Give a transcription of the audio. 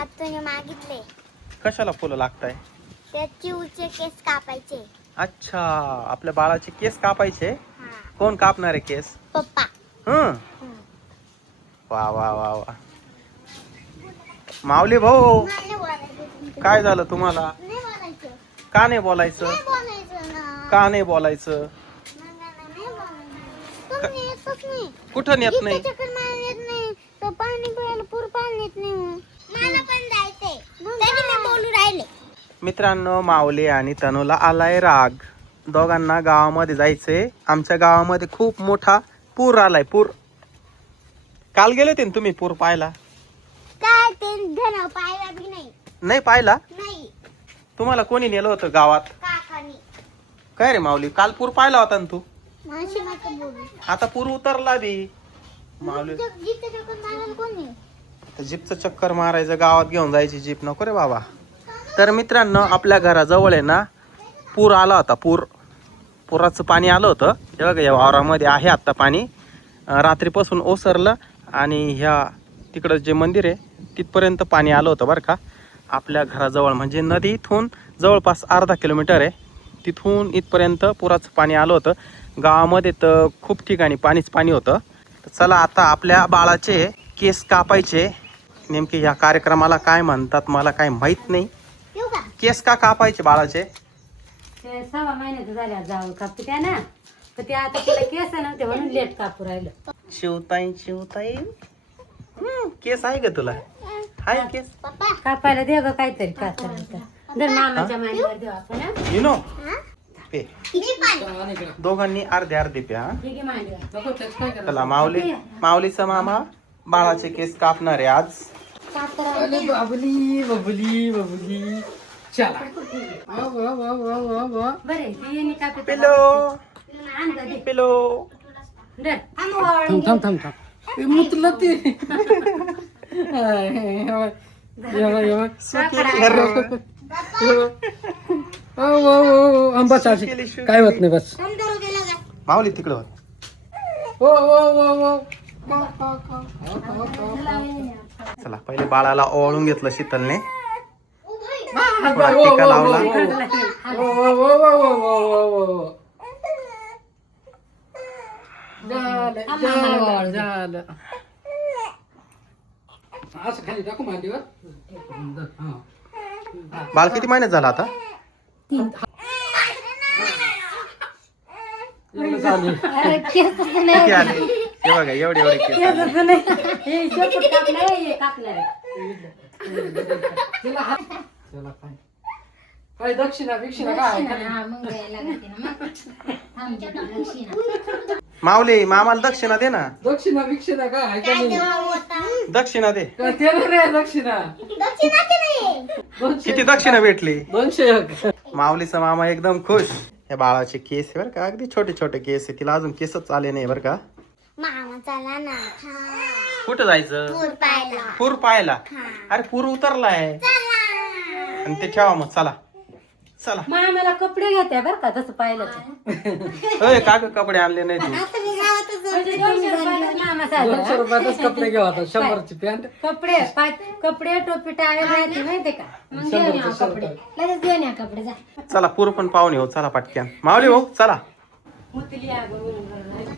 आत्याने मागितले. कशाला फुलं लागताय? त्या चिवचे केस कापायचे. अच्छा, आपल्या बाळाचे केस कापायचे. हा. कोण कापणार आहे केस? पप्पा. हं. वा वा वा वा. माऊली भाऊ, नाही बोलायचं. काय झालं तुम्हाला? नाही बोलायचं. का नाही बोलायचं? नाही बोलायचं ना. का नाही बोलायचं? नाही बोलायचं. तुम्ही येतच नाही. कुठं नेत नाही? चक्कर मारायला येत नाही. तो पाणी पिळायला पूर पाणी येत नाही. मला पण जायचंय. तरी मी बोलू राहिले. मित्रांनो, माऊली आणि तनूला आलाय राग. दोघांना गावामध्ये जायचंय. आमच्या गावामध्ये खूप मोठा पूर आलाय. पूर काल गेले होते ना तुम्ही पूर पाहायला? काय ते धन पाहायला बी नाही. नाही पाहिला? नाही. तुम्हाला कोणी नेलं होतं गावात? काकानी. काय रे माऊली, काल पूर पाहिला होता ना तू? माशी नका बोलू. आता पूर उतरला बी. माऊली जिथे चक्कर मारायला कोणी? जीपचं चक्कर मारायचं, गावात घेऊन जायची जीप नको रे बाबा. तर मित्रांनो, आपल्या घराजवळ आहे ना पूर आला होता. पुराचं पाणी आलं होतं. हे बघा, या वावरामध्ये आहे आत्ता पाणी. रात्रीपासून ओसरलं आणि ह्या तिकडं जे मंदिर आहे तिथपर्यंत पाणी आलं होतं बरं का. आपल्या घराजवळ म्हणजे नदी इथून जवळपास अर्धा किलोमीटर आहे. तिथून इथपर्यंत पुराचं पाणी आलं होतं. गावामध्ये तर खूप ठिकाणी पाणीच पाणी होतं. तर चला, आता आपल्या बाळाचे केस कापायचे. नेमके ह्या कार्यक्रमाला काय म्हणतात मला काय माहित नाही. येऊ का? केस का कापायचे बाळाचे? ते 6 महिन्याचं झाल्या जाऊ कापते काय ना, तर ते आता तिला केस नव्हते म्हणून लेट कापू राहिलं. शिवताई केस आहे का तुला? आहे केस? पप्पा. कापायला दे ग काहीतरी का करायचं. दर मामाच्या मांडीवर देऊ आपण हं? यु नो हा? पे. किती पाणी? दोघांनी अर्धे अर्धे प्या. हे घे मांडीवर. चला, माऊलीचा मामा बाळाचे केस कापणार आहे आज. बाबली बबली बबली चला. बरे ते येणे कापते पिलो आण गं दे. पिलो. धर. आण वळून घे. थांब मुतलं ते बस अशी काय होत नाही बस. समजून गेलं का? माऊली तिकडं होत. चला, पहिले बाळाला ओवाळून घेतलं शीतलने. थोडा टिका लावला. झालं असं खाली टाकू मांडीवर. बाळ किती महिन्यात झाला आता? अरे केस नाही. किती आले? हे बघा, एवढे केस आले. केसच नाही. हे शेपूट कापणार आहे, हे कापणार आहे. चला काय दक्षिणा बिक्षिणा काय हा, मग द्यायला लागते ना मग. आमच्याकडे दक्षिणा. माऊली, मामाला दक्षिणा दे ना. दक्षिणा बिक्षिणा काय आहे का काय नाही? देवा होता? दक्षिणा दे. काय ते नाही रे दक्षिणा. दक्षिणाची नाही. 200 किती दक्षिणा भेटली? 201. माऊलीचा मामा एकदम खुश. या बाळाचे केस आहे बरं का, अगदी छोटे छोटे केस आहे. तिला अजून केसच आले नाही बरं का. मामा चला ना. हा. कुठं जायचं? पूर पाहायला. पूर पाहायला. हा. अरे पूर उतरलाय. चला. आणि ते ठेवा मग. चला चला. मामाला कपडे घेते बरं का तसं पाहिलं तर. होय, का ग कपडे आणले नाही तू? आता मी गावातच म्हणजे 200 रुपयाला मामा 200 रुपयातच कपडे घेऊ आता. 100ची पॅन्ट. कपडे टोपी टाळ्या राहते माहितीये का, मग घेऊन या कपडे. लगेच घेऊन या कपडे जा. चला, पूर पण पाहुणे हो. चला पटक्यान. माऊली हो, चला. मुतली अगं म्हणून.